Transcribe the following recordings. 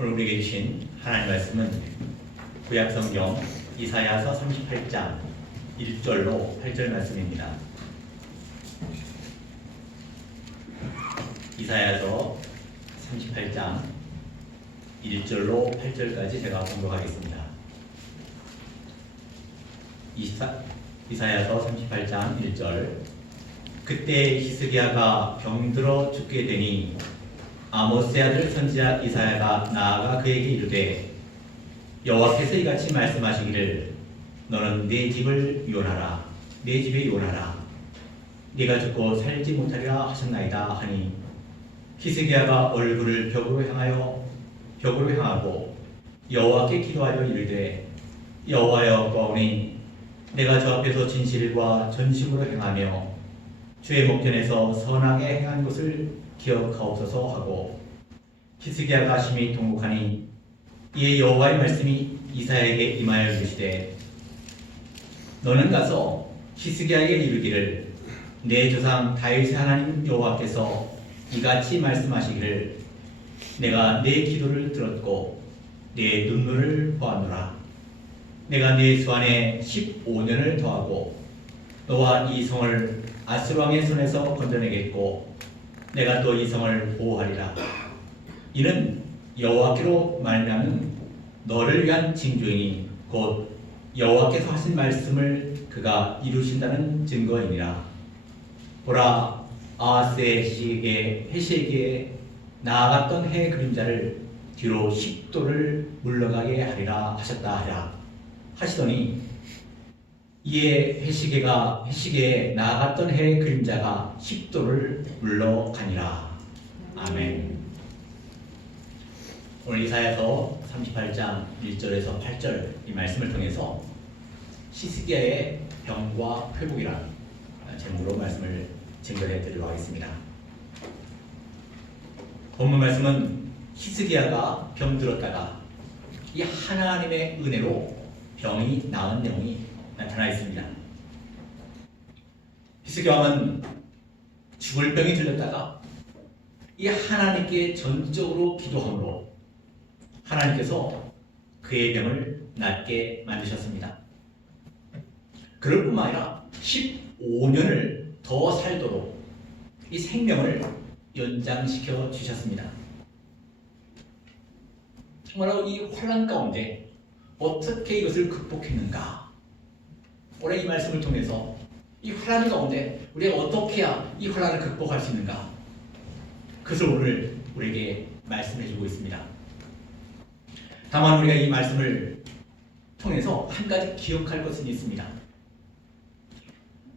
오늘 우리에게 주신 하나님 말씀은 구약성경 이사야서 38장 1절로 8절 말씀입니다. 이사야서 38장 1절로 8절까지 제가 공독하겠습니다. 이사야서 38장 1절. 그때 히스기야가 병들어 죽게 되니 아모스의 아들 선지자 이사야가 나아가 그에게 이르되 여호와께서 이같이 말씀하시기를 너는 내 집을 유언하라. 내 집에 유언하라. 네가 죽고 살지 못하리라 하셨나이다 하니 히스기야가 얼굴을 벽으로 향하고 여호와께 기도하여 이르되 여호와여 보오니 내가 저 앞에서 진실과 전심으로 행하며 주의 목전에서 선하게 행한 것을 기억하옵소서 하고 히스기야가 심히 통곡하니 이에 여호와의 말씀이 이사야에게 임하여 이르시되 너는 가서 히스기야에게 이르기를 내 조상 다윗의 하나님 여호와께서 이같이 말씀하시기를 내가 내 기도를 들었고 내 눈물을 보았노라. 내가 네 수 안에 15년을 더하고 너와 이 성을 아수르 왕의 손에서 건져내겠고 내가 또 이 성을 보호하리라. 이는 여호와께로 말미암는 너를 위한 징조이니 곧 여호와께서 하신 말씀을 그가 이루신다는 증거이니라. 보라, 아하스의 해시에게 나아갔던 해 그림자를 뒤로 10도를 물러가게 하리라 하셨다 하랴 하시더니 이에 해시계에 나아갔던 해 그림자가 10도를 물러가니라. 아멘. 오늘 이사야서 38장 1절에서 8절 이 말씀을 통해서 히스기야의 병과 회복이라는 제목으로 말씀을 증거해 드리도록 하겠습니다. 본문 말씀은 히스기야가 병들었다가 이 하나님의 은혜로 병이 나은 내용이 나타나 있습니다. 히스기야 왕은 죽을 병이 들렸다가 이 하나님께 전적으로 기도함으로 하나님께서 그의 병을 낫게 만드셨습니다. 그럴 뿐만 아니라 15년을 더 살도록 이 생명을 연장시켜 주셨습니다. 정말로 이 환난 가운데 어떻게 이것을 극복했는가? 올해 이 말씀을 통해서 이 환난 가운데 우리가 어떻게 해야 이 환난을 극복할 수 있는가? 그것을 오늘 우리에게 말씀해 주고 있습니다. 다만 우리가 이 말씀을 통해서 한 가지 기억할 것은 있습니다.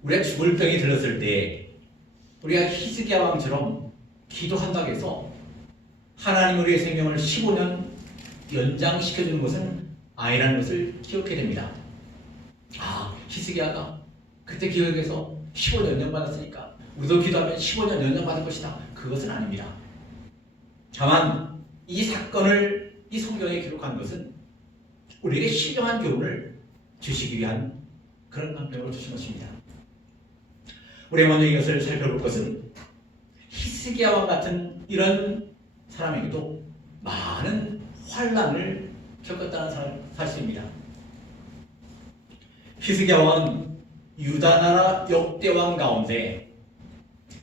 우리가 죽을 병이 들었을 때 우리가 히스기야 왕처럼 기도한다고 해서 하나님 우리의 생명을 15년 연장시켜주는 것은 아니라는 것을 기억해야 됩니다. 히스기야가 그때 기억해서 15년 연장받았으니까 우리도 기도하면 15년 연장받을 것이다. 그것은 아닙니다. 다만 이 사건을 이 성경에 기록한 것은 우리에게 신령한 교훈을 주시기 위한 그런 방법으로 주신 것입니다. 우리가 먼저 이것을 살펴볼 것은 히스기야 왕 같은 이런 사람에게도 많은 환난을 겪었다는 사실입니다. 히스기야 왕은 유다 나라 역대 왕 가운데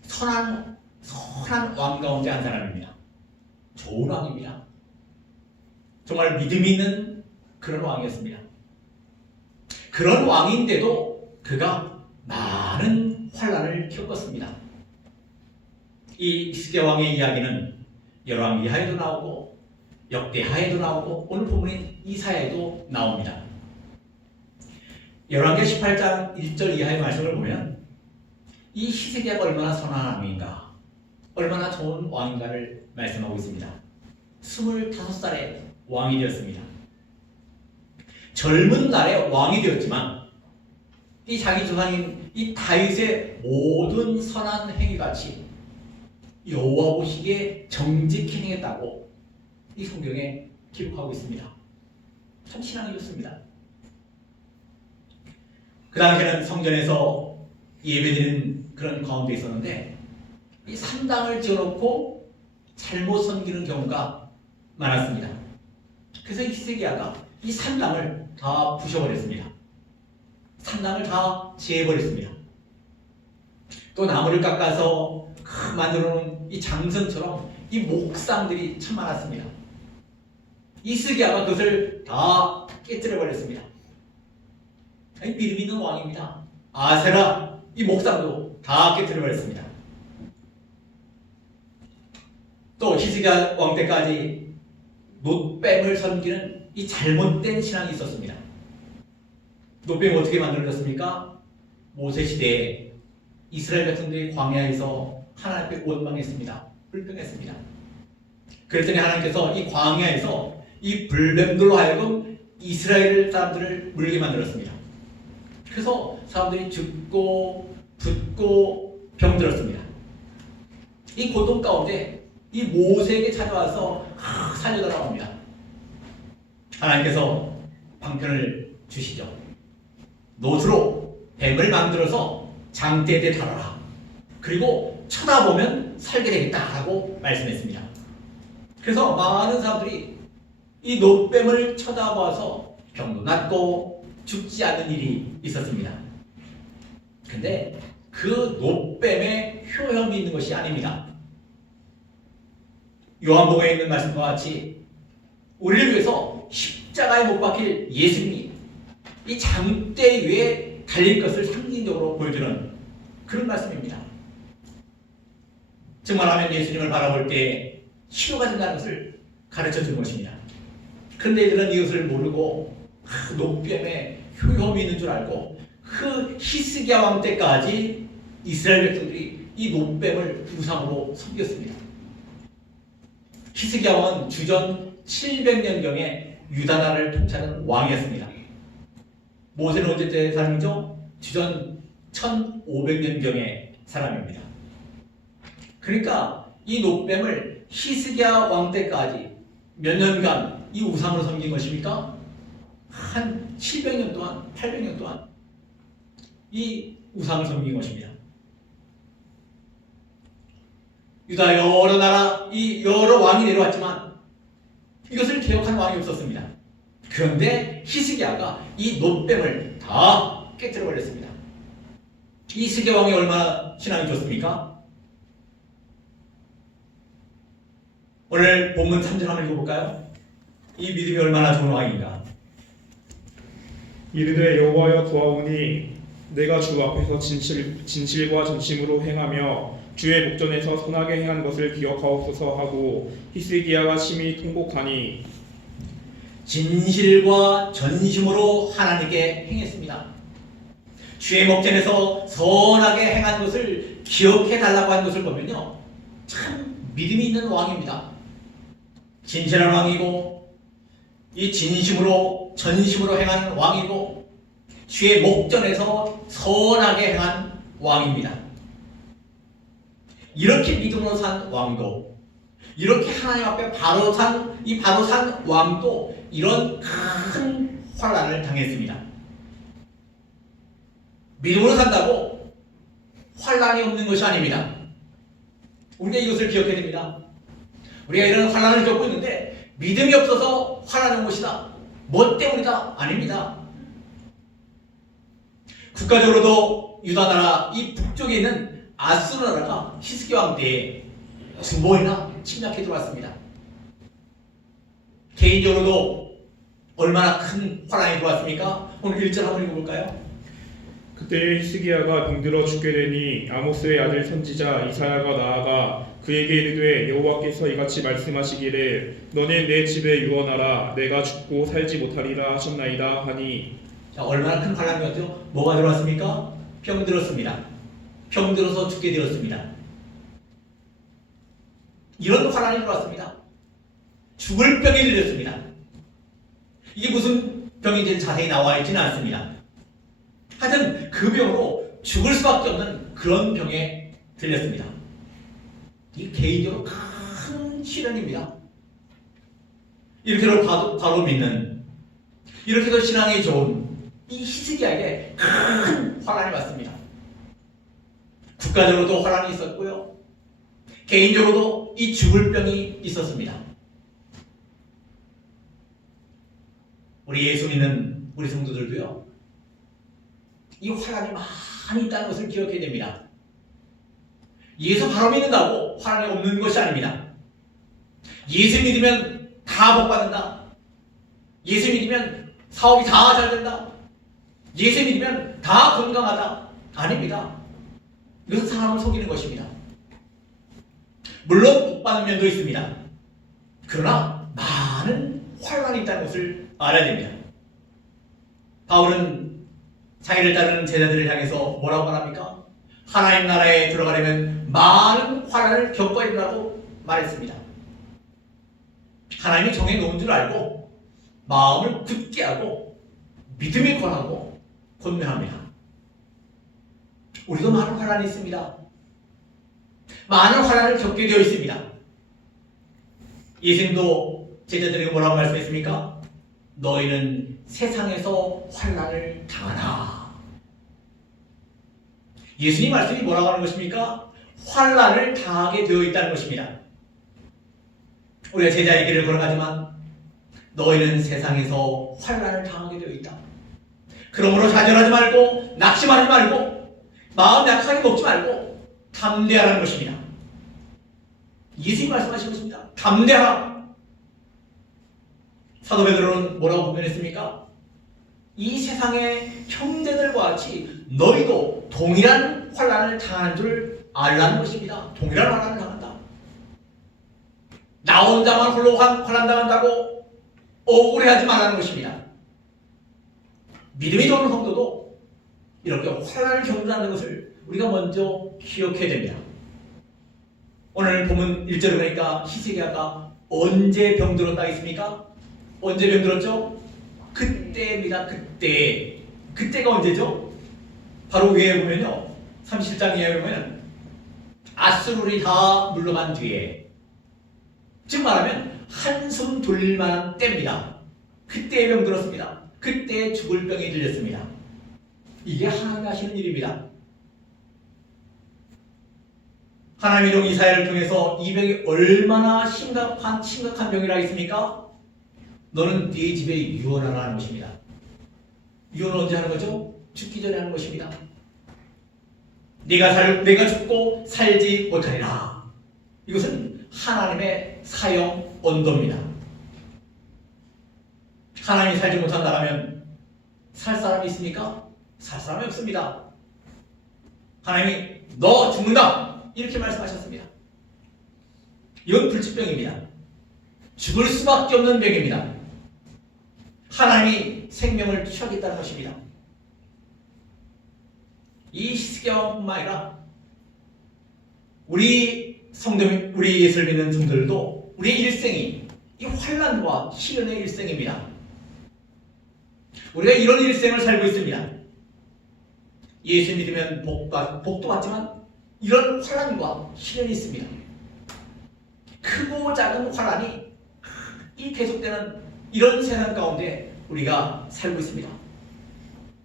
선한 왕 가운데 한 사람입니다. 좋은 왕입니다. 정말 믿음 있는 그런 왕이었습니다. 그런 왕인데도 그가 많은 환난을 겪었습니다. 이 히스기야 왕의 이야기는 열왕 이하에도 나오고 역대하에도 나오고 오늘 본문인 이사야에도 나옵니다. 열왕기 18장 1절 이하의 말씀을 보면 이 히스기야가 얼마나 선한 왕인가, 얼마나 좋은 왕인가를 말씀하고 있습니다. 25살에 왕이 되었습니다. 젊은 날에 왕이 되었지만 이 자기 조상인 이 다윗의 모든 선한 행위같이 여호와 보시기에 정직히 행했다고 이 성경에 기록하고 있습니다. 참 신앙이 좋습니다. 그 당시에는 성전에서 예배드리는 그런 가운데 있었는데 이 산당을 지어놓고 잘못 섬기는 경우가 많았습니다. 그래서 히스기야가 이 산당을 다 부셔버렸습니다. 산당을 다 제해버렸습니다. 또 나무를 깎아서 만들어 놓은 이 장성처럼 이 목상들이 참 많았습니다. 히스기야가 그것을 다 깨뜨려 버렸습니다. 믿음 있는 왕입니다. 아세라 이 목상도 다 깨뜨려 버렸습니다. 또 히스기야 왕 때까지 놋뱀을 섬기는 이 잘못된 신앙이 있었습니다. 놋뱀이 어떻게 만들어졌습니까? 모세 시대에 이스라엘 백성들이 광야에서 하나님 앞에 원망했습니다. 불평했습니다. 그랬더니 하나님께서 이 광야에서 이 불뱀들로 하여금 이스라엘 사람들을 물게 만들었습니다. 그래서 사람들이 죽고 붓고 병들었습니다. 이 고통 가운데 이 모세에게 찾아와서 살려달라고 합니다. 하나님께서 방편을 주시죠. 놋으로 뱀을 만들어서 장대에 달아라. 그리고 쳐다보면 살게 되겠다라고 말씀했습니다. 그래서 많은 사람들이 이 놋뱀을 쳐다봐서 병도 낫고 죽지 않는 일이 있었습니다. 근데 그 놋뱀에 효험이 있는 것이 아닙니다. 요한복음에 있는 말씀과 같이 우리를 위해서 십자가에 못 박힐 예수님이 이 장대 위에 달릴 것을 상징적으로 보여주는 그런 말씀입니다. 정말하면 예수님을 바라볼 때 치료가 된다는 것을 가르쳐 주는 것입니다. 그런데 이들은 이것을 모르고 놋뱀에 효험이 있는 줄 알고 그 히스기야 왕 때까지 이스라엘 백성들이 이 놋뱀을 우상으로 섬겼습니다. 히스기야 왕은 주전 700년경에 유다 나라를 통치하는 왕이었습니다. 모세는 언제때 사람이죠? 주전 1500년경의 사람입니다. 그러니까 이 놋뱀을 히스기야 왕 때까지 몇 년간 이 우상으로 섬긴 것입니까? 한 700년 동안, 800년 동안 이 우상을 섬긴 것입니다. 유다 여러 나라, 이 여러 왕이 내려왔지만 이것을 개혁한 왕이 없었습니다. 그런데 히스기야가 이 놋뱀을 다 깨뜨려 버렸습니다. 히스기야 왕이 얼마나 신앙이 좋습니까? 오늘 본문 3절 한번 읽어볼까요? 이 믿음이 얼마나 좋은 왕인가. 이르되 여호와여 도와오니 내가 주 앞에서 진실과 전심으로 행하며 주의 목전에서 선하게 행한 것을 기억하옵소서 하고 히스기야가 심히 통곡하니 진실과 전심으로 하나님께 행했습니다. 주의 목전에서 선하게 행한 것을 기억해 달라고 한 것을 보면요, 참 믿음이 있는 왕입니다. 진실한 왕이고 이 진심으로 전심으로 행한 왕이고 주의 목전에서 선하게 행한 왕입니다. 이렇게 믿음으로 산 왕도, 이렇게 하나님 앞에 바로 산 왕도 이런 큰 환난을 당했습니다. 믿음으로 산다고 환난이 없는 것이 아닙니다. 우리가 이것을 기억해야 됩니다. 우리가 이런 환난을 겪고 있는데 믿음이 없어서 환난이 온 것이다, 뭐 때문이다? 아닙니다. 국가적으로도 유다 나라 이 북쪽에 있는 아수르 나라가 히스기야 왕 때에 두 번이나 침략해 들어왔습니다. 개인적으로도 얼마나 큰 환난이 들어왔습니까? 오늘 1절 한번 읽어볼까요? 그때 히스기야가 병들어 죽게 되니 아모스의 아들 선지자 이사야가 나아가 그에게 이르되 여호와께서 이같이 말씀하시기를 너는 내 집에 유언하라 내가 죽고 살지 못하리라 하셨나이다 하니. 자, 얼마나 큰 환난이었죠? 뭐가 들어왔습니까? 병들었습니다. 병들어서 죽게 되었습니다. 이런 환난이 들어왔습니다. 죽을 병이 들렸습니다. 이게 무슨 병인지 자세히 나와 있지는 않습니다. 하여튼 그 병으로 죽을 수밖에 없는 그런 병에 들렸습니다. 이 개인적으로 큰 시련입니다. 이렇게도 바로 믿는, 이렇게도 신앙이 좋은 이 히스기야에게 큰 환난이 왔습니다. 국가적으로도 환난이 있었고요, 개인적으로도 이 죽을 병이 있었습니다. 우리 예수 믿는 우리 성도들도요, 이 환란이 많이 있다는 것을 기억해야 됩니다. 예수 바로 믿는다고 환란이 없는 것이 아닙니다. 예수 믿으면 다 복받는다. 예수 믿으면 사업이 다 잘 된다. 예수 믿으면 다 건강하다. 아닙니다. 이것은 사람을 속이는 것입니다. 물론 복받는 면도 있습니다. 그러나 많은 환란이 있다는 것을 알아야 됩니다. 바울은 자기를 따르는 제자들을 향해서 뭐라고 말합니까? 하나님 나라에 들어가려면 많은 환란을 겪어야 된다고 말했습니다. 하나님이 정해놓은 줄 알고 마음을 굳게 하고 믿음에 권하고 권면합니다. 우리도 많은 환란이 있습니다. 많은 환란을 겪게 되어 있습니다. 예수님도 제자들에게 뭐라고 말씀했습니까? 너희는 세상에서 환란을 당하나. 예수님 말씀이 뭐라고 하는 것입니까? 환란을 당하게 되어 있다는 것입니다. 우리가 제자의 길을 걸어가지만 너희는 세상에서 환란을 당하게 되어 있다. 그러므로 좌절하지 말고 낙심하지 말고 마음 약하게 먹지 말고 담대하라는 것입니다. 예수님 말씀하신 것입니다. 담대하라. 사도 베드로는 뭐라고 분명했습니까? 이 세상의 형제들과 같이 너희도 동일한 환란을 당하는 줄 알라는 것입니다. 동일한 환란을 당한다. 나 혼자만 홀로 환란 당한다고 억울해하지 말라는 것입니다. 믿음이 좋은 성도도 이렇게 환란을 겪는다는 것을 우리가 먼저 기억해야 됩니다. 오늘 본문 1절에 보니까 히스기야가 언제 병들었다 했습니까? 언제 병들었죠? 그때입니다. 그때. 그때가 언제죠? 바로 위에 보면요, 37장 이하에 보면 아수르이 다 물러간 뒤에, 즉 말하면 한숨 돌릴 만한 때입니다. 그때에 병들었습니다. 그때 죽을 병이 들렸습니다. 이게 하나님이 하시는 일입니다. 하나님의 종 이사야를 통해서 이 병이 얼마나 심각한 병이라 했습니까? 너는 네 집에 유언하라 하는 것입니다. 유언은 언제 하는 거죠? 죽기 전에 하는 것입니다. 내가 죽고 살지 못하리라. 이것은 하나님의 사형 언도입니다. 하나님이 살지 못한다면 살 사람이 있습니까? 살 사람이 없습니다. 하나님이 너 죽는다 이렇게 말씀하셨습니다. 이건 불치병입니다. 죽을 수밖에 없는 병입니다. 하나님이 생명을 취하겠다는 것입니다. 이 히스기야뿐만 아니라 우리 예수를 믿는 성도들도 우리의 일생이 이 환난과 시련의 일생입니다. 우리가 이런 일생을 살고 있습니다. 예수 믿으면 복도 받지만 이런 환난과 시련이 있습니다. 크고 작은 환난이 이 계속되는 이런 세상 가운데 우리가 살고 있습니다.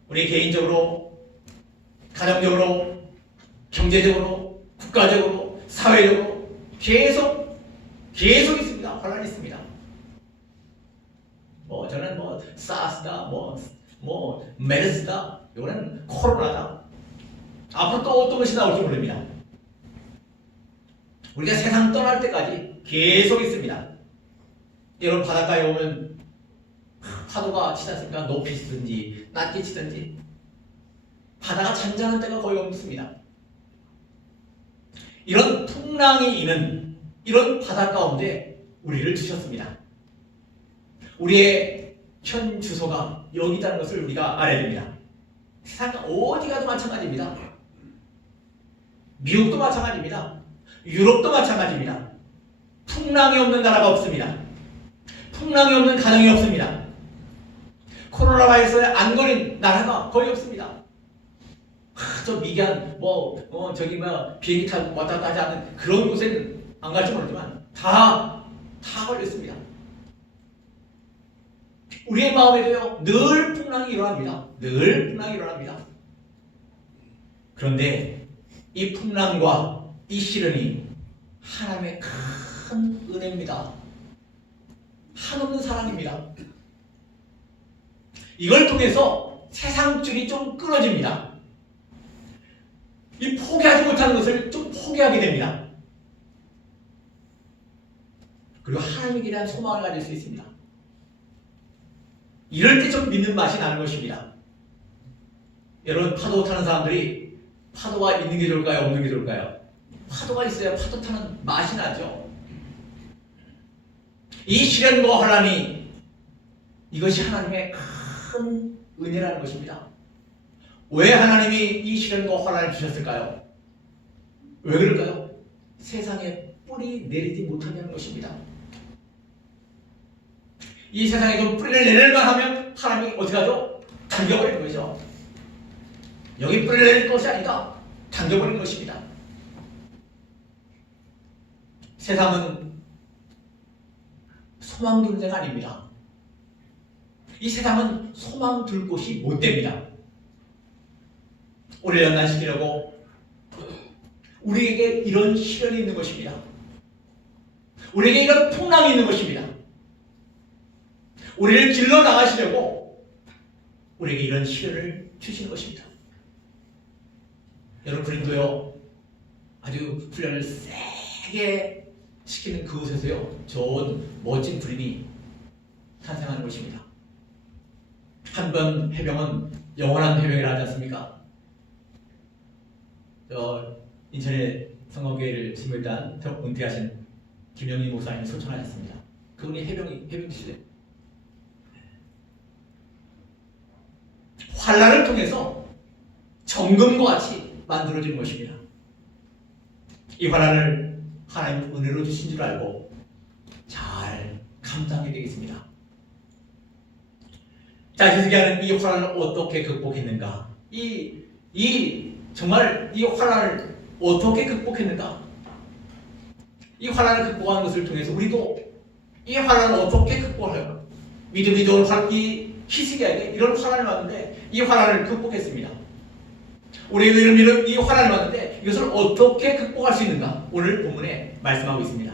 우리 개인적으로, 가정적으로, 경제적으로, 국가적으로, 사회적으로 계속 있습니다. 환란이 있습니다. 저는 사스다, 메르스다, 이거는 코로나다. 앞으로 또 어떤 것이 나올지 모릅니다. 우리가 세상 떠날 때까지 계속 있습니다. 여러분 바닷가에 오면 파도가 치지 않습니까? 높이 치든지 낮게 치든지 바다가 잔잔한 때가 거의 없습니다. 이런 풍랑이 있는 이런 바다 가운데 우리를 두셨습니다. 우리의 현 주소가 여기다는 것을 우리가 알아야 됩니다. 세상 어디 가도 마찬가지입니다. 미국도 마찬가지입니다. 유럽도 마찬가지입니다. 풍랑이 없는 나라가 없습니다. 풍랑이 없는 가정이 없습니다. 코로나 바이러스에 안 걸린 나라가 거의 없습니다. 저 미개한 비행기 타고 왔다 갔다 하지 않는 그런 곳에는 안 갈지 모르지만 다 걸렸습니다. 우리의 마음에도요 늘 풍랑이 일어납니다. 늘 풍랑이 일어납니다. 그런데 이 풍랑과 이 시련이 하나님의 큰 은혜입니다. 한없는 사랑입니다. 이걸 통해서 세상줄이 좀 끊어집니다. 이 포기하지 못하는 것을 좀 포기하게 됩니다. 그리고 하나님에 대한 소망을 가질 수 있습니다. 이럴 때 좀 믿는 맛이 나는 것입니다. 여러분, 파도 타는 사람들이 파도가 있는 게 좋을까요? 없는 게 좋을까요? 파도가 있어야 파도 타는 맛이 나죠. 이 시련과 혼란이 이것이 하나님의 큰 은혜라는 것입니다. 왜 하나님이 이 시련과 혼란을 주셨을까요? 왜 그럴까요? 세상에 뿌리 내리지 못하게 하는 것입니다. 이 세상에 좀 뿌리를 내릴만 하면 하나님이 어떻게 하죠? 당겨버리는 거죠. 여기 뿌리를 내릴 것이 아니다. 당겨버리는 것입니다. 세상은 소망 두는 데가 아닙니다. 이 세상은 소망 둘 곳이 못 됩니다. 우리를 연단시키려고 우리에게 이런 시련이 있는 것입니다. 우리에게 이런 풍랑이 있는 것입니다. 우리를 길러 나가시려고 우리에게 이런 시련을 주시는 것입니다. 여러분, 그림도요, 아주 훈련을 세게 시키는 그곳에서요, 좋은 멋진 불임이 탄생하는 것입니다. 한 번 해병은 영원한 해병이라 하지 않습니까? 인천의 성공교회를 지금일단 은퇴하신 김영희 목사님이 소천하셨습니다. 그분이 해병이시래요. 환란을 통해서 정금과 같이 만들어지는 것입니다. 이 환란을 하나님 은혜로 주신 줄 알고 잘 감당하게 되겠습니다. 자, 히스기야는 이 환란을 어떻게 극복했는가? 정말 이 환란을 어떻게 극복했는가? 이 환란을 극복하는 것을 통해서 우리도 이 환란을 어떻게 극복할까? 믿음이 좋은 이 히스기야에게 이런 환란을 왔는데 이 환란을 극복했습니다. 우리도 이런 이 환란을 왔는데 이것을 어떻게 극복할 수 있는가? 오늘 본문에 말씀하고 있습니다.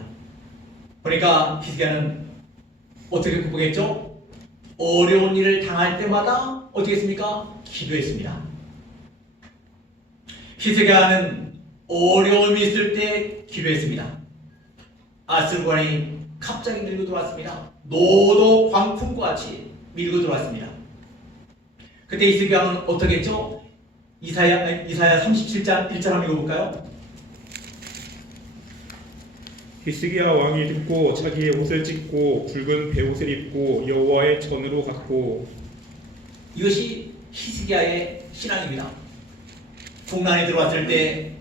그러니까 히스기야는 어떻게 극복했죠? 어려운 일을 당할 때마다 어떻게 했습니까? 기도했습니다. 히스기야는 어려움이 있을 때 기도했습니다. 아스르관이 갑자기 밀고 들어왔습니다. 노도 광풍과 같이 밀고 들어왔습니다. 그때 히스기야는 어떻게 했죠? 이사야 37장 1절 한번 읽어볼까요? 히스기야 왕이 듣고 자기의 옷을 찢고 붉은 베옷을 입고 여호와의 전으로 갔고. 이것이 히스기야의 신앙입니다. 국난이 들어왔을 때,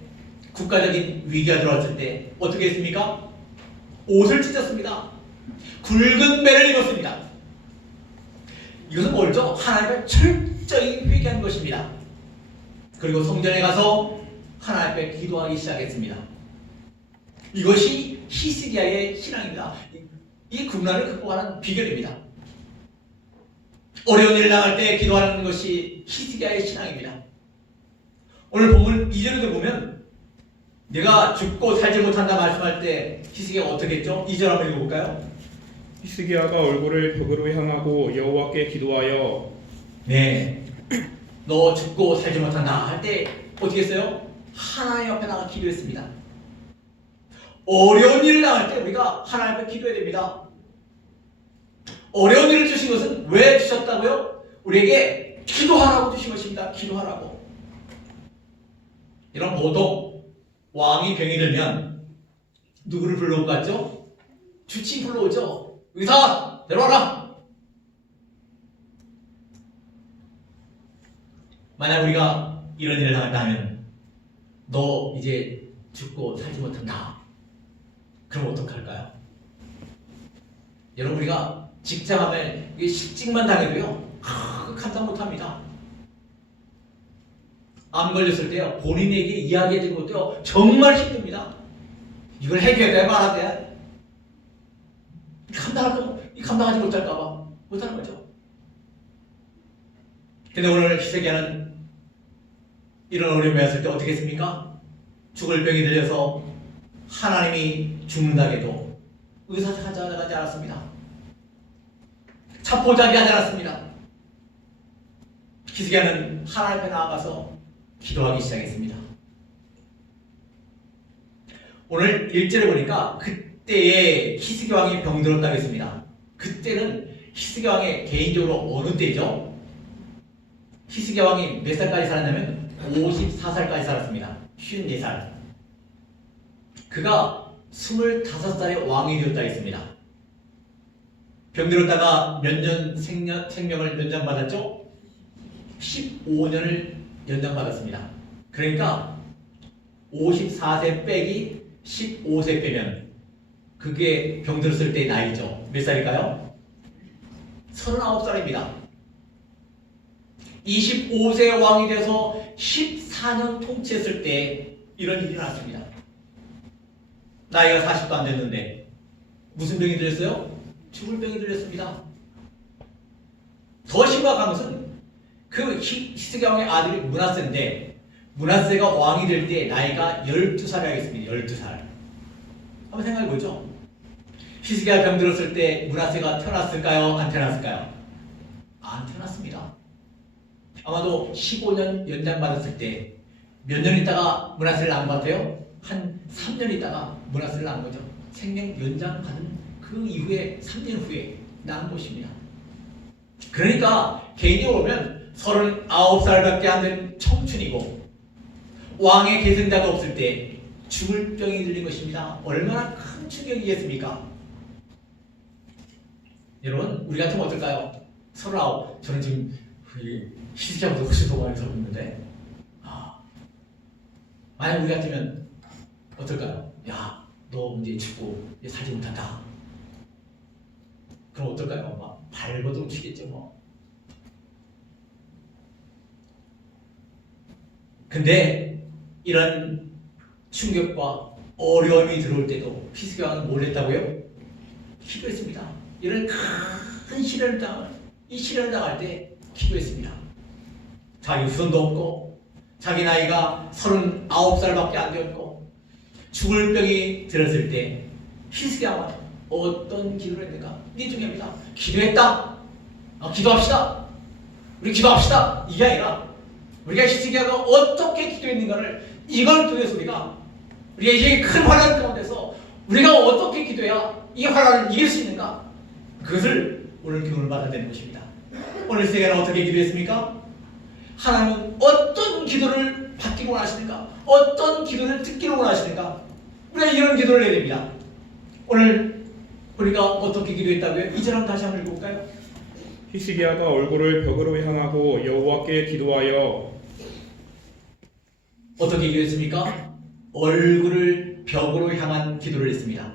국가적인 위기가 들어왔을 때 어떻게 했습니까? 옷을 찢었습니다. 굵은 배를 입었습니다. 이것은 뭘죠? 하나님을 철저히 회개한 것입니다. 그리고 성전에 가서 하나님 앞에 기도하기 시작했습니다. 이것이 히스기야의 신앙입니다. 이 국난을 극복하는 비결입니다. 어려운 일을 당할 때 기도하는 것이 히스기야의 신앙입니다. 오늘 본문 2절에도 보면 내가 죽고 살지 못한다 말씀할 때 히스기야가 어떻게 했죠? 2절 한번 읽어볼까요? 히스기야가 얼굴을 벽으로 향하고 여호와께 기도하여 네, 너 죽고 살지 못한다 할 때 어떻게 했어요? 하나님 앞에 나가 기도했습니다. 어려운 일을 당할 때 우리가 하나님 앞에 기도해야 됩니다. 어려운 일을 주신 것은 왜 주셨다고요? 우리에게 기도하라고 주신 것입니다. 기도하라고. 이런 보통 왕이 병이 들면 누구를 불러올 것 같죠? 주치 불러오죠. 의사 내려와라. 만약 우리가 이런 일을 당한다면 너 이제 죽고 살지 못한다. 그럼 어떡할까요? 여러분, 우리가 직장하면 실직만 당해도요 감당 못합니다. 암 걸렸을 때요 본인에게 이야기해주는 것도요 정말 힘듭니다. 이걸 해결해야 말아야 돼. 감당하지 못할까봐 못하는 거죠. 근데 오늘 히스기야는 이런 어려움이 왔을 때 어떻게 했습니까? 죽을 병이 들려서 하나님이 죽는다고 의사 찾아가지 않았습니다. 차포자기 하지 않았습니다. 히스기야는 하나님 앞에 나아가서 기도하기 시작했습니다. 오늘 1절에 보니까 그때에 히스기야 왕이 병들었다고 했습니다. 그때는 히스기야 왕의 개인적으로 어느 때죠? 히스기야 왕이 몇 살까지 살았냐면 54살까지 살았습니다. 54살. 그가 25살에 왕이 되었다 했습니다. 병들었다가 몇 년 생명을 연장받았죠? 15년을 연장받았습니다. 그러니까 54세 빼기 15세 빼면 그게 병들었을 때의 나이죠. 몇 살일까요? 39살입니다. 25세 왕이 돼서 14년 통치했을 때 이런 일이 났습니다. 나이가 40도 안 됐는데 무슨 병이 들렸어요? 죽을 병이 들렸습니다. 더 심각한 것은 그 히스기야 왕의 아들이 므낫세인데 므낫세가 왕이 될 때 나이가 12살이 하겠습니다. 12살. 한번 생각해보죠. 히스기야 병들었을 때 므낫세가 태어났을까요? 안 태어났을까요? 안 태어났습니다. 아마도 15년 연장받았을 때 몇 년 있다가 므낫세를 낳은 것 같아요? 한 3년 있다가 므낫세를 낳은 거죠. 생명 연장받은 그 이후에 3년 후에 낳은 것입니다. 그러니까 개인적으로 보면 39살밖에 안 된 청춘이고 왕의 계승자도 없을 때 죽을 병이 들린 것입니다. 얼마나 큰 충격이겠습니까? 여러분 우리 같으면 어떨까요? 39, 저는 지금 히스기야보다 훨씬 더 많이 살고 있는데 만약 우리 같으면 어떨까요? 야, 너 이제 죽고 이제 살지 못한다. 그럼 어떨까요? 막 발버둥 치겠죠 뭐. 근데 이런 충격과 어려움이 들어올 때도 히스기야 왕은 뭘 했다고요? 기도했습니다. 이런 큰 시련을 당할 때 기도했습니다. 자기 후손도 없고 자기 나이가 39살밖에 안 되었고 죽을 병이 들었을 때 히스기야 왕은 어떤 기도를 했는가? 이게 중요합니다. 기도했다. 기도합시다. 우리 기도합시다. 이게 아니라 우리가 히스기야가 어떻게 기도했는가를 이걸 통해서 우리가 이 큰 환란 가운데서 우리가 어떻게 기도해야 이 환란을 이길 수 있는가? 그것을 오늘 교훈을 받아야 되는 것입니다. 오늘 히스기야는 어떻게 기도했습니까? 하나님은 어떤 기도를 받기를 원하시는가? 어떤 기도를 듣기를 원하시는가? 우리가 이런 기도를 해야 됩니다. 오늘 우리가 어떻게 기도했다고요? 이 절 다시 한번 읽어볼까요? 히스기야가 얼굴을 벽으로 향하고 여호와께 기도하여 어떻게 기도했습니까? 얼굴을 벽으로 향한 기도를 했습니다.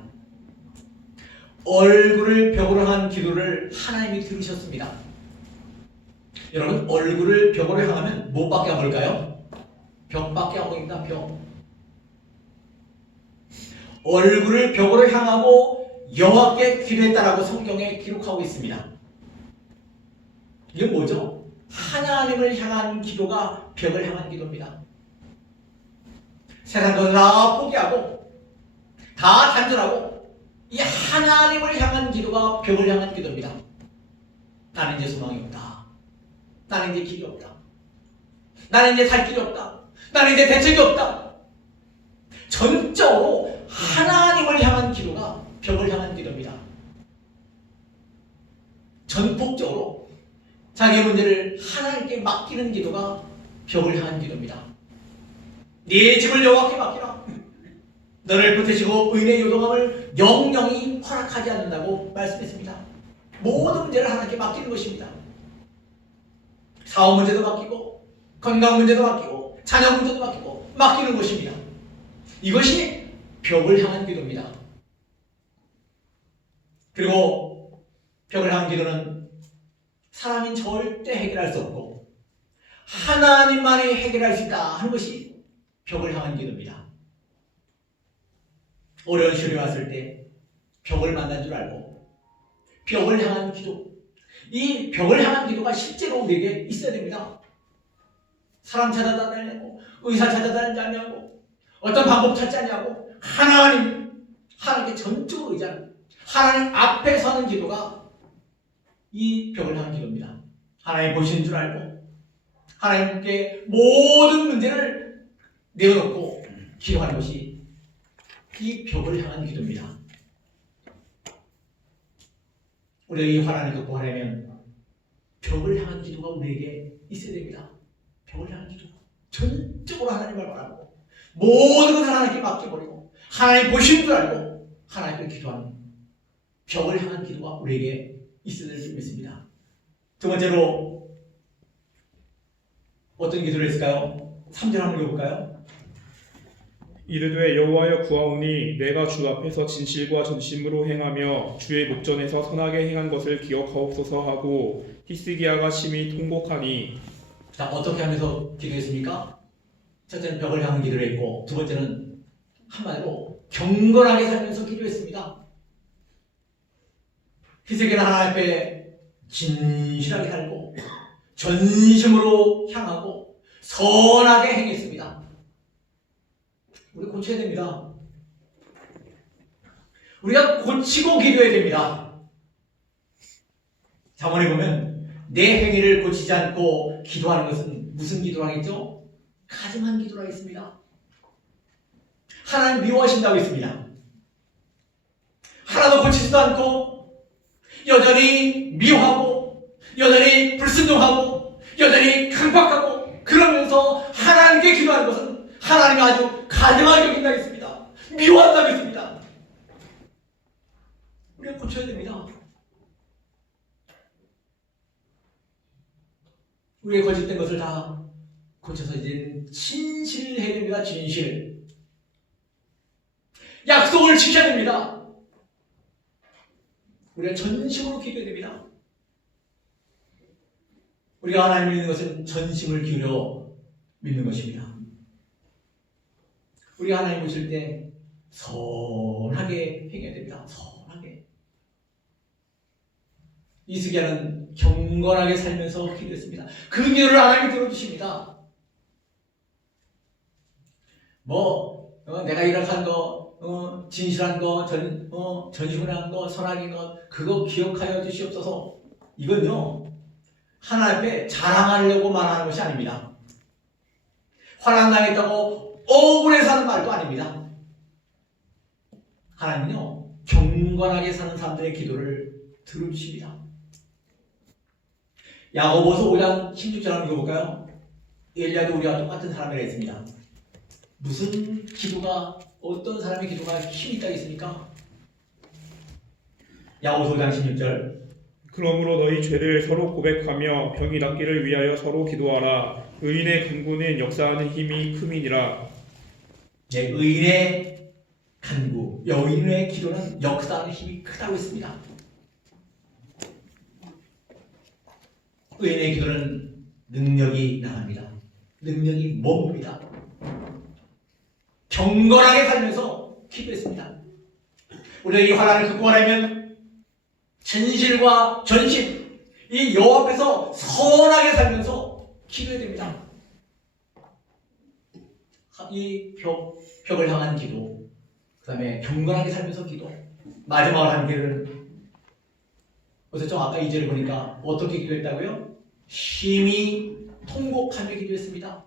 얼굴을 벽으로 향한 기도를 하나님이 들으셨습니다. 여러분 얼굴을 벽으로 향하면 뭐밖에 안 보일까요? 벽밖에 안 보입니다. 벽. 얼굴을 벽으로 향하고 여호와께 기도했다라고 성경에 기록하고 있습니다. 이게 뭐죠? 하나님을 향한 기도가 벽을 향한 기도입니다. 세상 것을 다 포기하고 다 단절하고 이 하나님을 향한 기도가 벽을 향한 기도입니다. 나는 이제 소망이 없다. 나는 이제 길이 없다. 나는 이제 살 길이 없다. 나는 이제 대책이 없다. 전적으로 하나님을 향한 기도가 벽을 향한 기도입니다. 전폭적으로 자기 문제를 하나님께 맡기는 기도가 벽을 향한 기도입니다. 네 집을 여호와께 맡기라. 너를 보태시고 의인의 요동함을 영영히 허락하지 않는다고 말씀했습니다. 모든 문제를 하나님께 맡기는 것입니다. 사업 문제도 맡기고 건강 문제도 맡기고 자녀 문제도 맡기고 맡기는 것입니다. 이것이 벽을 향한 기도입니다. 그리고 벽을 향한 기도는 사람이 절대 해결할 수 없고 하나님만이 해결할 수 있다 하는 것이 벽을 향한 기도입니다. 어려운 시련이 왔을 때 벽을 만난 줄 알고 벽을 향한 기도, 이 벽을 향한 기도가 실제로 우리에게 있어야 됩니다. 사람 찾아다니고 의사 찾아다니냐고 어떤 방법 찾지 않냐고 하나님께 전적으로 의지하는 하나님 앞에 서는 기도가 이 벽을 향한 기도입니다. 하나님 보시는 줄 알고 하나님께 모든 문제를 내어놓고 기도하는 것이 이 벽을 향한 기도입니다. 우리가 이 환난을 극복하려면 벽을 향한 기도가 우리에게 있어야 됩니다. 벽을 향한 기도. 전적으로 하나님을 바라고 모든 것을 하나님께 맡겨버리고 하나님 보시는 줄 알고 하나님께 기도하는 벽을 향한 기도가 우리에게 있어야 될 줄 믿습니다. 두 번째로 어떤 기도를 했을까요? 3절 한번 읽어볼까요? 이르되 여호와여 구하오니 내가 주 앞에서 진실과 전심으로 행하며 주의 목전에서 선하게 행한 것을 기억하옵소서 하고 히스기야가 심히 통곡하니. 자, 어떻게 하면서 기도했습니까? 첫째는 벽을 향한 기도를 했고 두 번째는 한마디로 경건하게 살면서 기도했습니다. 히스기야는 하나님 앞에 진실하게 살고 전심으로 향하고 선하게 행했습니다. 우리 고쳐야 됩니다. 우리가 고치고 기도해야 됩니다. 잠언에 보면 내 행위를 고치지 않고 기도하는 것은 무슨 기도라겠죠? 가증한 기도라겠습니다. 하나님 미워하신다고 했습니다. 하나도 고치지도 않고 여전히 미워하고 여전히 불순종하고 여전히 강박하고 그러면서 하나님께 기도하는 것은 하나님이 아주 가증하게 여긴다고 했습니다. 미워한다고 했습니다. 우리가 고쳐야 됩니다. 우리의 거짓된 것을 다 고쳐서 이제 진실을 해야 됩니다. 진실. 약속을 지켜야 됩니다. 우리가 전심으로 기도해야 됩니다. 우리가 하나님을 믿는 것은 전심을 기울여 믿는 것입니다. 우리가 하나님 보실 때 선하게 행해야 됩니다. 선하게. 히스기야는 경건하게 살면서 기도했습니다. 그 기도를 하나님이 들어주십니다. 내가 이렇게 한 거, 진실한 거, 전심을 한 거, 선하게 한 거, 그거 기억하여 주시옵소서. 이건요, 하나님 앞에 자랑하려고 말하는 것이 아닙니다. 환난당했다고 억울해서 하는 말도 아닙니다. 하나님은요, 경건하게 사는 사람들의 기도를 들어주십니다. 야고보서 5장 16절 한번 읽어볼까요? 엘리야도 우리와 똑같은 사람이라 했습니다. 무슨 기도가, 어떤 사람의 기도가 힘이 있다겠습니까? 야고보서 5장 16절. 그러므로 너희 죄를 서로 고백하며 병이 낫기를 위하여 서로 기도하라. 의인의 간구는 역사하는 힘이 큼이니라. 네, 의인의 간구, 여인의 기도는 역사하는 힘이 크다고 했습니다. 의인의 기도는 능력이 나갑니다. 능력이 뭡니다. 경건하게 살면서 기도했습니다. 우리가 이 환난을 극복하려면 진실과 전심, 이 여호와 앞에서 선하게 살면서 기도해야 됩니다. 이 벽을 향한 기도, 그 다음에 경건하게 살면서 기도, 마지막으로 한 기도는 보셨죠? 아까 2절을 보니까 어떻게 기도했다고요? 심히 통곡하며 기도했습니다.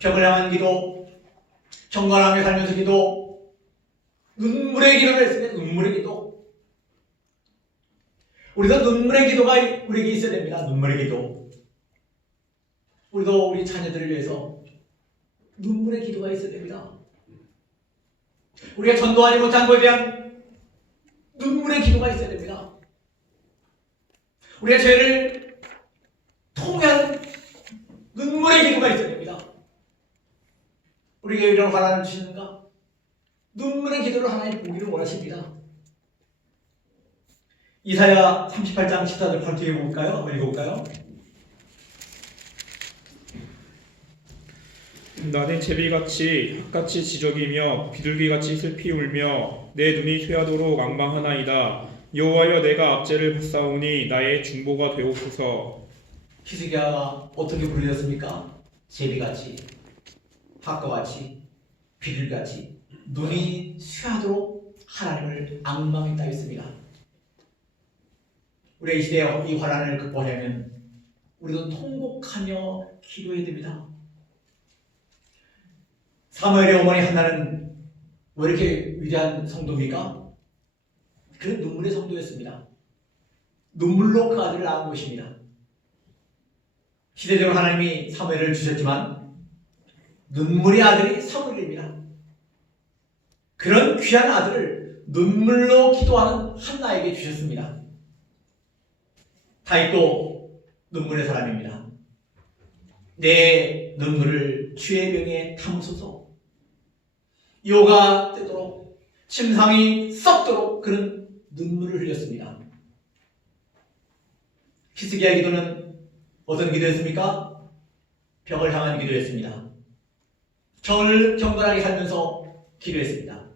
벽을 향한 기도, 경건하며 살면서 기도, 눈물의 기도를 했습니다. 눈물의 기도. 우리도 눈물의 기도가 우리에게 있어야 됩니다. 눈물의 기도. 우리도 우리 자녀들을 위해서 눈물의 기도가 있어야 됩니다. 우리가 전도하지 못한 것에 대한 눈물의 기도가 있어야 됩니다. 우리가 죄를 통한 눈물의 기도가 있어야 됩니다. 우리에게 이런 환난을 주시는가? 눈물의 기도를 하나님 보기를 원하십니다. 이사야 38장 14절 같이 읽어볼까요? 나는 제비같이 학같이 지저귀며 비둘기같이 슬피 울며 내 눈이 쇠하도록 앙망하나이다. 여호와여 내가 압제를 받사오니 나의 중보가 되옵소서. 히스기야가 어떻게 불렸습니까? 제비같이, 학과 같이, 비둘기같이 눈이 쇠하도록 하나님을 앙망했다 했습니다. 우리 이 시대에 이 환난을 극복하려면 우리도 통곡하며 기도해야 됩니다. 사무엘의 어머니 한나는 왜 이렇게 위대한 성도입니까? 그는 눈물의 성도였습니다. 눈물로 그 아들을 낳은 것입니다. 시대적으로 하나님이 사무엘을 주셨지만 눈물의 아들이 사무엘입니다. 그런 귀한 아들을 눈물로 기도하는 한나에게 주셨습니다. 다윗도 눈물의 사람입니다. 내 눈물을 주의 병에 담으소서. 요가 뜨도록 침상이 썩도록 그는 눈물을 흘렸습니다. 히스기야 기도는 어떤 기도였습니까? 벽을 향한 기도였습니다. 경건하게 살면서 기도했습니다.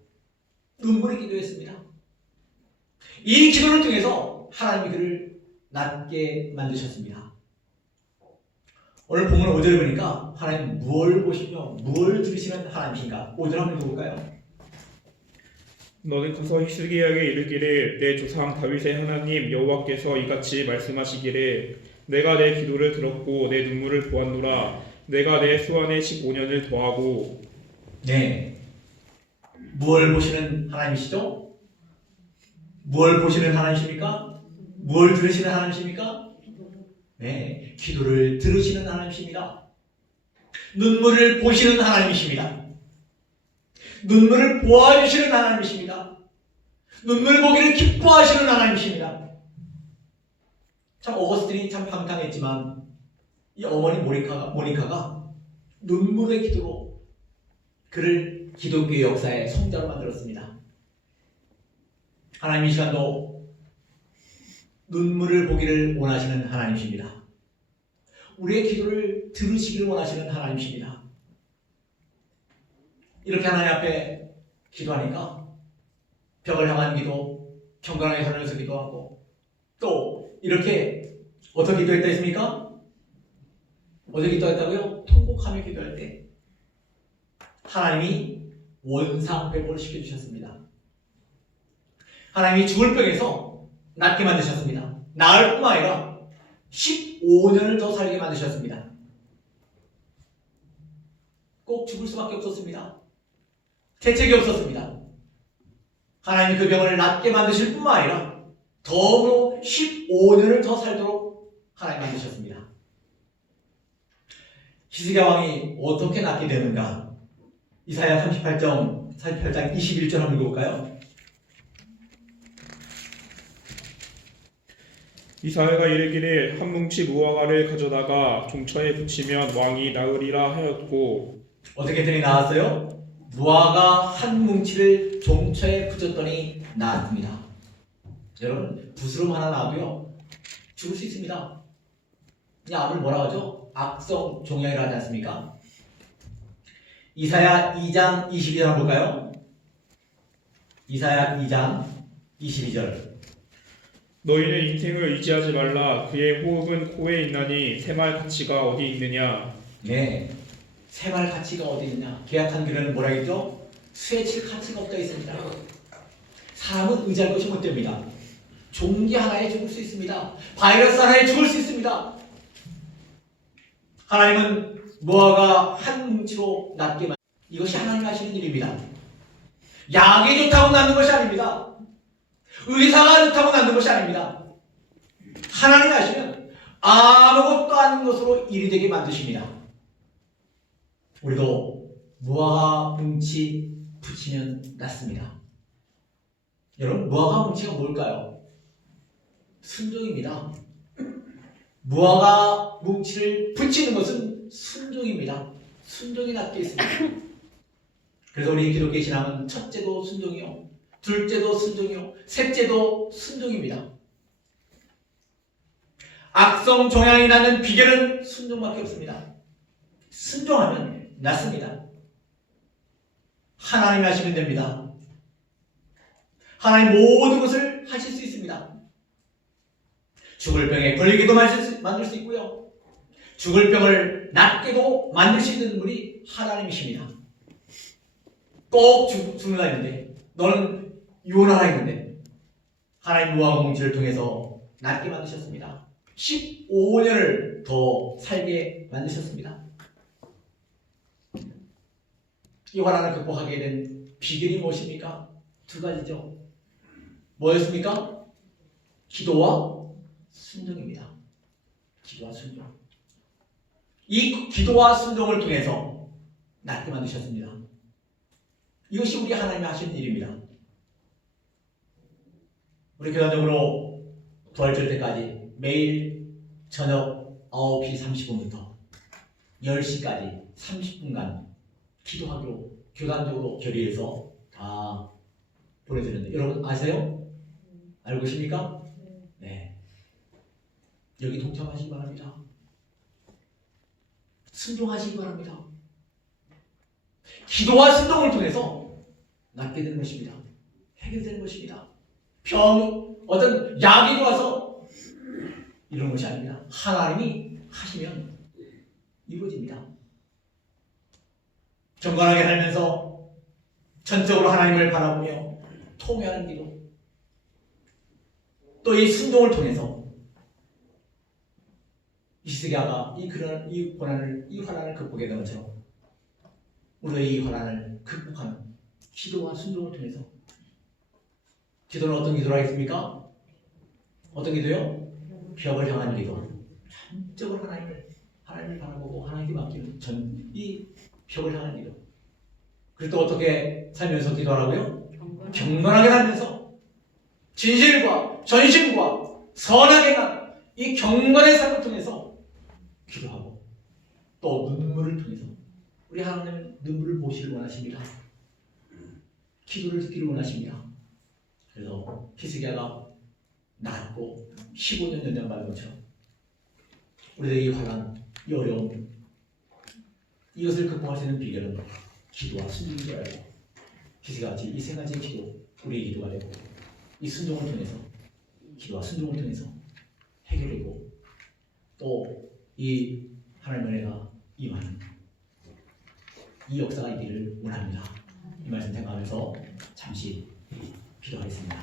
눈물의 기도였습니다. 이 기도를 통해서 하나님이 그를 낫게 만드셨습니다. 오늘 본문 5절 보니까 하나님 무엇을 보시며 무엇을 들으시는 하나님이신가? 5절 한번 읽어볼까요? 너는 가서 히스기야에게 이르기를 내 조상 다윗의 하나님 여호와께서 이같이 말씀하시기를 내가 내 기도를 들었고 내 눈물을 보았노라. 내가 내 수완에 15년을 더하고. 네, 무엇을 보시는 하나님이시죠? 무엇을 보시는 하나님이십니까? 무엇을 들으시는 하나님이십니까? 네, 기도를 들으시는 하나님이십니다. 눈물을 보시는 하나님이십니다. 눈물을 보아주시는 하나님이십니다. 눈물 보기를 기뻐하시는 하나님이십니다. 참 어거스틴이 참 방탕했지만 이 어머니 모니카가 눈물의 기도로 그를 기독교의 역사의 성자로 만들었습니다. 하나님 이 시간도 눈물을 보기를 원하시는 하나님이십니다. 우리의 기도를 들으시기를 원하시는 하나님이십니다. 이렇게 하나님 앞에 기도하니까 벽을 향한 기도, 경건하게 살면서 기도하고 또 이렇게 어떻게 기도했다 했습니까? 어떻게 기도했다고요? 통곡하며 기도할 때 하나님이 원상회복을 시켜주셨습니다. 하나님이 죽을 병에서 낫게 만드셨습니다. 나을 뿐만 아니라 15년을 더 살게 만드셨습니다. 꼭 죽을 수밖에 없었습니다. 대책이 없었습니다. 하나님이 그 병을 낫게 만드실 뿐만 아니라 더불어 15년을 더 살도록 하나님 만드셨습니다. 히스기야 왕이 어떻게 낫게 되는가? 이사야 38장 21절 한번 읽어볼까요? 이사야가 이르기를 한 뭉치 무화과를 가져다가 종처에 붙이면 왕이 나으리라 하였고. 어떻게 했더니 나았어요? 무화과 한 뭉치를 종처에 붙였더니 나았습니다. 여러분, 부스럼 하나 놔도요 죽을 수 있습니다. 이 암을 뭐라 하죠? 악성 종양이라 하지 않습니까? 이사야 2장 22절 한번 볼까요? 이사야 2장 22절. 너희는 인생을 의지하지 말라. 그의 호흡은 코에 있나니 새말 가치가 어디 있느냐. 네, 새말 가치가 어디 있냐? 계약한 교회는 뭐라 했죠? 수에 칠 가치가 없다 있습니다. 사람은 의지할 것이 못 됩니다. 종기 하나에 죽을 수 있습니다. 바이러스 하나에 죽을 수 있습니다. 하나님은 무화과 한 뭉치로 낫게 만듭니다. 이것이 하나님 하시는 일입니다. 약이 좋다고 낫는 것이 아닙니다. 의사가 좋다고 낫는 것이 아닙니다. 하나님 하시면 아무것도 아닌 것으로 일이 되게 만드십니다. 우리도 무화과 뭉치 붙이면 낫습니다. 여러분, 무화과 뭉치가 뭘까요? 순종입니다. 무화과 뭉치를 붙이는 것은 순종입니다. 순종이 낫게 있습니다. 그래서 우리 기독교 신앙은 첫째도 순종이요, 둘째도 순종이요, 셋째도 순종입니다. 악성 종양이 나는 비결은 순종밖에 없습니다. 순종하면 낫습니다. 하나님이 하시면 됩니다. 하나님 모든 것을 하실 수 있습니다. 죽을 병에 걸리게도 만들 수 있고요, 죽을 병을 낫게도 만들 수 있는 분이 하나님이십니다. 꼭 죽는다 했는데, 너는 유언하라 했는데 하나님 무화과 뭉치를 통해서 낫게 만드셨습니다. 15년을 더 살게 만드셨습니다. 이 환난을 극복하게 된 비결이 무엇입니까? 두 가지죠. 뭐였습니까? 기도와 순종입니다. 기도와 순종. 이 기도와 순종을 통해서 낫게 만드셨습니다. 이것이 우리 하나님이 하시는 일입니다. 우리 교단적으로 부활절 때까지 매일 저녁 9시 30분부터 10시까지 30분간 기도하기로 교단적으로 결의해서 다 보내드렸는데 여러분 아세요? 알고 계십니까? 네. 여기 동참하시기 바랍니다. 순종하시기 바랍니다. 기도와 순종을 통해서 낫게 되는 것입니다. 해결되는 것입니다. 어떤 약이 와서 이런 것이 아닙니다. 하나님이 하시면 이루어집니다. 경건하게 살면서 전적으로 하나님을 바라보며 통회하는 기도, 또 이 순종을 통해서 히스기야가 이 환난을 극복했던 것처럼 우리가 이 환난을 극복하는 기도와 순종을 통해서, 기도는 어떤 기도를 하겠습니까? 어떤 기도요? 벽을 향한 기도. 전적으로 하나님을 바라보고 하나님께 맡기는 이 벽을 향한 기도. 그리고 또 어떻게 살면서 기도하라고요? 경건하게 살면서 진실과 전심과 선하게만 이 경건의 삶을 통해서 기도하고, 또 눈물을 통해서 우리 하나님은 눈물을 보시길 원하십니다. 기도를 듣기를 원하십니다. 그래서 히스기야가 낫고 15년 연장받은 것처럼 우리들 이 환난, 이 어려움, 이것을 극복할 수 있는 비결은 기도와 순종인 줄 알고 히스기야같이 이 세 가지의 기도, 우리의 기도가 되고 이 순종을 통해서, 기도와 순종을 통해서 해결되고 또 이 하나님의 은혜가 임하는 이 역사가 있기를 원합니다. 이 말씀 생각하면서 잠시 기도하겠습니다.